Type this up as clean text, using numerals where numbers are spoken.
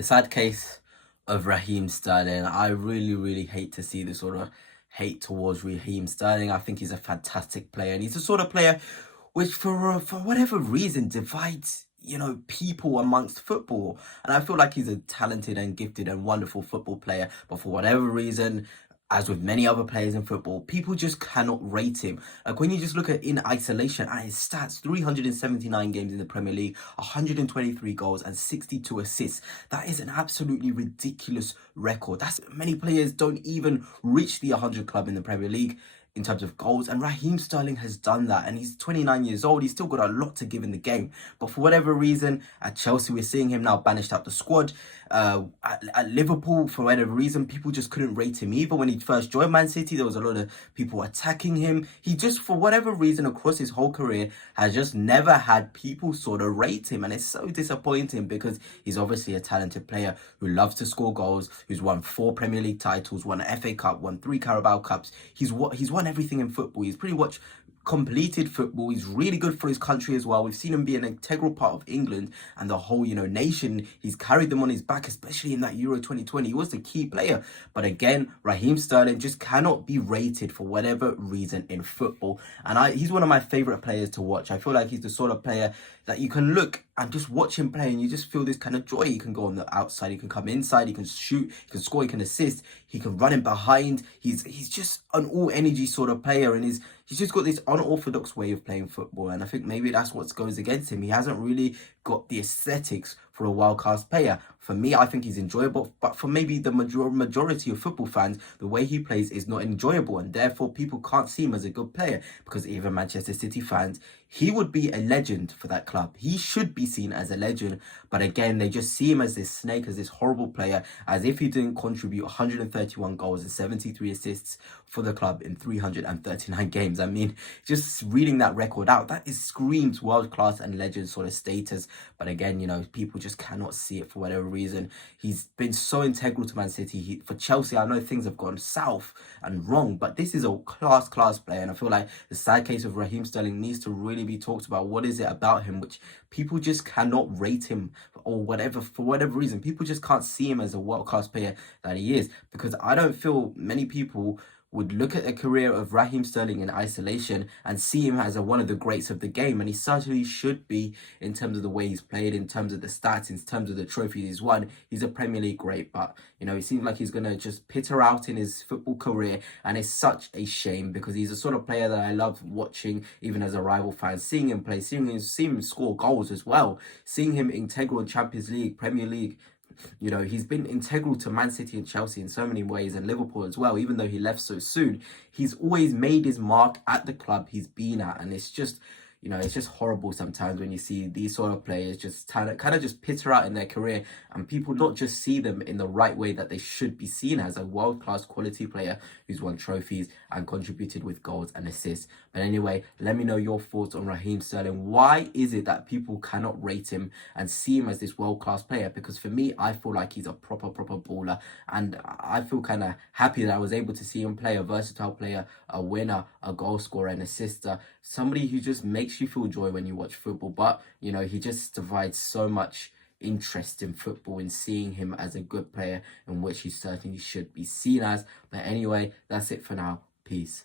The sad case of Raheem Sterling. I really hate to see this sort of hate towards Raheem Sterling. I think he's a fantastic player, and he's the sort of player which, for whatever reason, divides people amongst football. And I feel like he's a talented and gifted and wonderful football player, but for whatever reason, as with many other players in football, people just cannot rate him. Like when you just look at in isolation at his stats, 379 games in the Premier League, 123 goals and 62 assists. That is an absolutely ridiculous record. That's many players don't even reach the 100 club in the Premier League in terms of goals, and Raheem Sterling has done that, and he's 29 years old. He's still got a lot to give in the game, but for whatever reason at Chelsea we're seeing him now banished out the squad. At Liverpool, for whatever reason, people just couldn't rate him either. When he first joined Man City, there was a lot of people attacking him. He just, for whatever reason, across his whole career, has just never had people sort of rate him, and it's so disappointing because he's obviously a talented player who loves to score goals, who's won 4 Premier League titles, won an FA Cup, won 3 Carabao Cups. He's won everything in football. He's pretty much completed football. He's really good for his country as well. We've seen him be an integral part of England and the whole, nation. He's carried them on his back, especially in that Euro 2020. He was the key player. But again, Raheem Sterling just cannot be rated for whatever reason in football. And he's one of my favourite players to watch. I feel like he's the sort of player that you can look and just watch him play and you just feel this kind of joy. He can go on the outside, he can come inside, he can shoot, he can score, he can assist, he can run in behind. He's just an all energy sort of player, and he's just got this unorthodox way of playing football, and I think maybe that's what goes against him. He hasn't really got the aesthetics for a world-class player. For me, I think he's enjoyable, but for maybe the majority of football fans, the way he plays is not enjoyable, and therefore people can't see him as a good player, because even Manchester City fans, he would be a legend for that club. He should be seen as a legend, but again, they just see him as this snake, as this horrible player, as if he didn't contribute 131 goals and 73 assists for the club in 339 games. I mean, just reading that record out, that screams world-class and legend sort of status. But again, people just cannot see it for whatever reason. He's been so integral to Man City. For Chelsea, I know things have gone south and wrong, but this is a class player, and I feel like the sad case of Raheem Sterling needs to really be talked about. What is it about him which people just cannot rate him, or whatever, for whatever reason people just can't see him as a world-class player that he is? Because I don't feel many people would look at the career of Raheem Sterling in isolation and see him as one of the greats of the game, and he certainly should be in terms of the way he's played, in terms of the stats, in terms of the trophies he's won. He's a Premier League great, but it seems like he's going to just peter out in his football career, and it's such a shame because he's the sort of player that I love watching, even as a rival fan, seeing him play, seeing him score goals as well, seeing him integral in Champions League, Premier League. He's been integral to Man City and Chelsea in so many ways, and Liverpool as well. Even though he left so soon, he's always made his mark at the club he's been at, and it's just horrible sometimes when you see these sort of players just kind of just peter out in their career, and people not just see them in the right way that they should be seen as a world-class quality player who's won trophies and contributed with goals and assists. But anyway, let me know your thoughts on Raheem Sterling. Why is it that people cannot rate him and see him as this world-class player? Because for me, I feel like he's a proper baller, and I feel kind of happy that I was able to see him play, a versatile player, a winner, a goal scorer, an assister, somebody who just makes you feel joy when you watch football. But he just divides so much interest in football, in seeing him as a good player, in which he certainly should be seen as. But anyway, that's it for now. Peace.